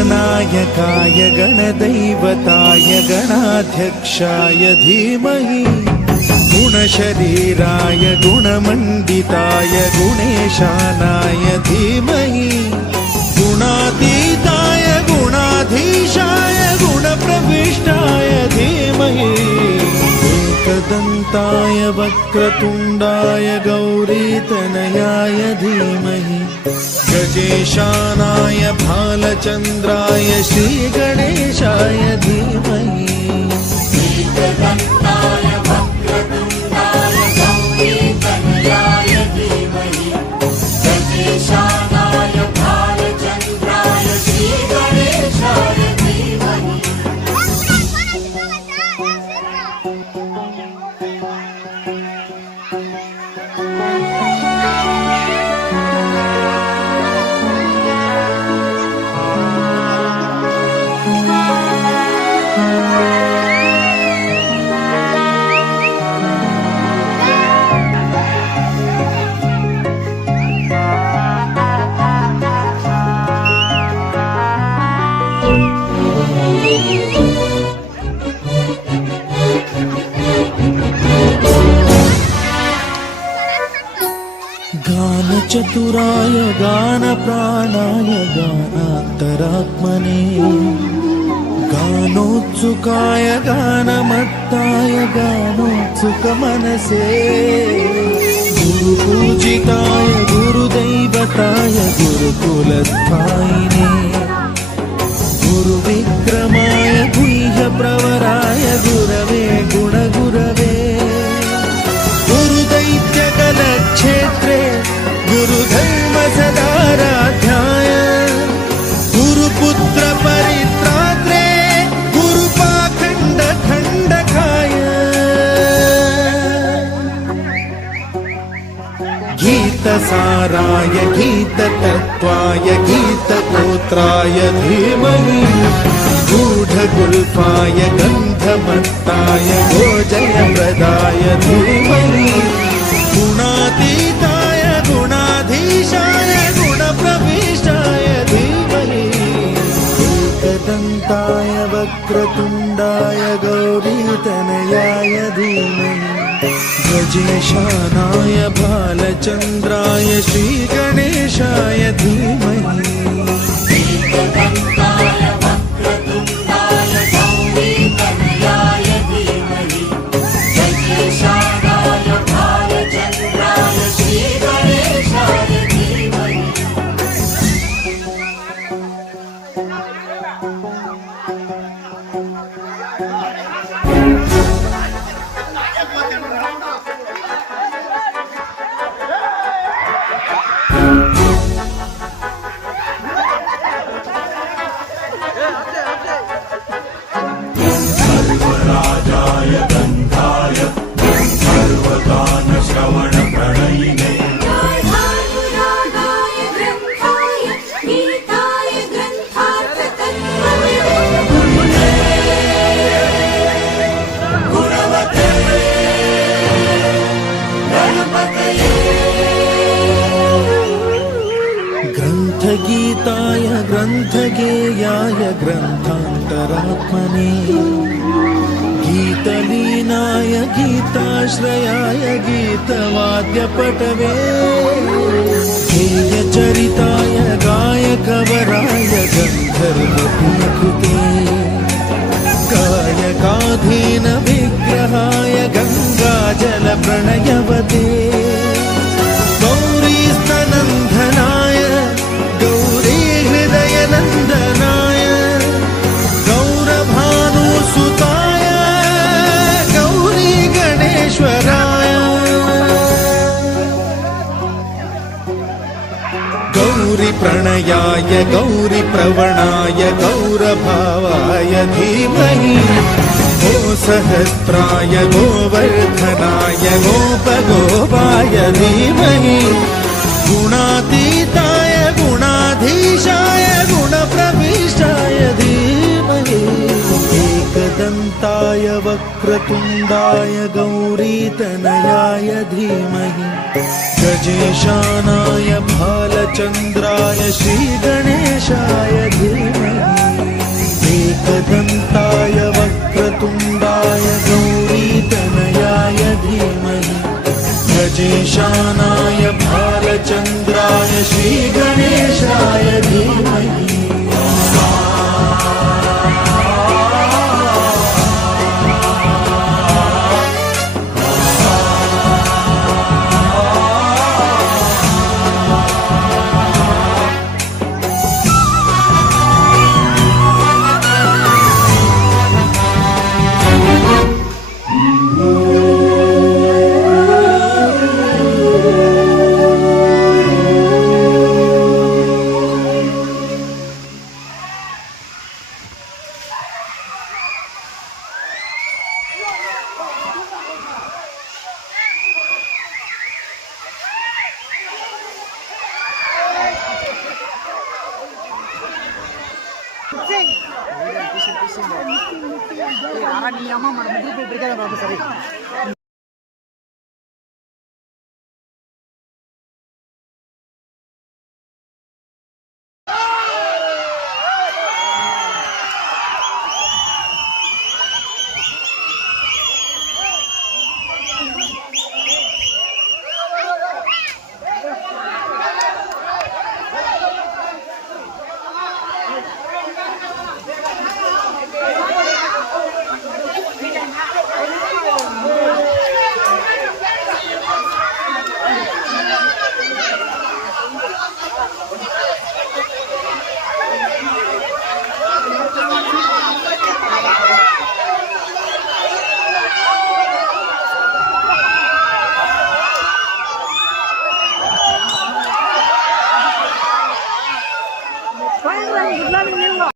गणनायकाय गणदैवताय गणाध्यक्षाय धीमहि गुणशरीराय गुणमण्डिताय गुणेशानाय धीमहि गुणातीताय गुणाधीशाय गुणप्रविष्टाय धीमहि एकदन्ताय वक्रतुण्डाय गौरीतनयाय धीमहि गजेशानाय भालचन्द्राय श्रीगणेशाय धीमहि एकदन्ताय वक्रतुण्डाय गौरीतनयाय धीमहि गजेशानाय भालचन्द्राय श्रीगणेशाय धीमहि गानचतुराय गानप्राणाय गानान्तरात्मने गानोत्सुकाय गानमत्ताय गानोत्सुकमनसे गुरुपूजिताय गुरुदैवताय गुरुकुलस्थायिने गुरुविक्रमाय गुह्यप्रवराय गुरवे गुणगुरवे गुरुदैत्यकलक्षेत्रे गुरुधर्म सदाराध्याय गुरुपुत्र परित्रात्रे गुरुपाखण्ड खण्डकाय गीतसाराय गीततत्त्वाय गीतगोत्राय धीमहि गूढगुल्फाय गन्धमत्ताय गोजयप्रदाय धीमहि गुणातीताय गुणाधीशाय गुणप्रविष्टाय धीमहि एकदन्ताय वक्रतुण्डाय गौरीतनयाय धीमहि गजेशानाय भालचन्द्राय श्रीगणेशाय धीमहि एकदन्ताय वक्रतुण्डाय गौरीतनयाय धीमहि गजेशानाय भालचन्द्राय श्रीगणेशाय धीमहि सर्वराजाय गन्धाय सर्वगानश्रवणप्रणयिने राधानुरागाय ग्रन्थाय गीताय ग्रन्थार्थतत्त्वविदे गुणवते गणपतये ग्रन्थगीताय ग्रन्थगेयाय ग्रन्थान्तरात्मने गीतलीनाय गीताश्रयाय गीतवाद्यपटवे गेयचरिताय गायकवराय गन्धर्वप्रियकृते गौरीतनयाय गौरीप्रवणाय गौरभावाय धीमहि गो सहस्राय गोवर्धनाय गोपगोपाय धीमहि गुणातीताय गुणाधीशाय गुणप्रविष्टाय धीमहि एकदन्ताय वक्रतुण्डाय गौरीतनयाय धीमहि गजेशानाय भालचन्द्राय श्रीगणेशाय धीमहि एकदन्ताय वक्रतुण्डाय गौरीतनयाय धीमहि गजेशानाय भालचन्द्राय श्रीगणेशाय धीमहि Ini arah ni aman, mana mesti berikan apa sari.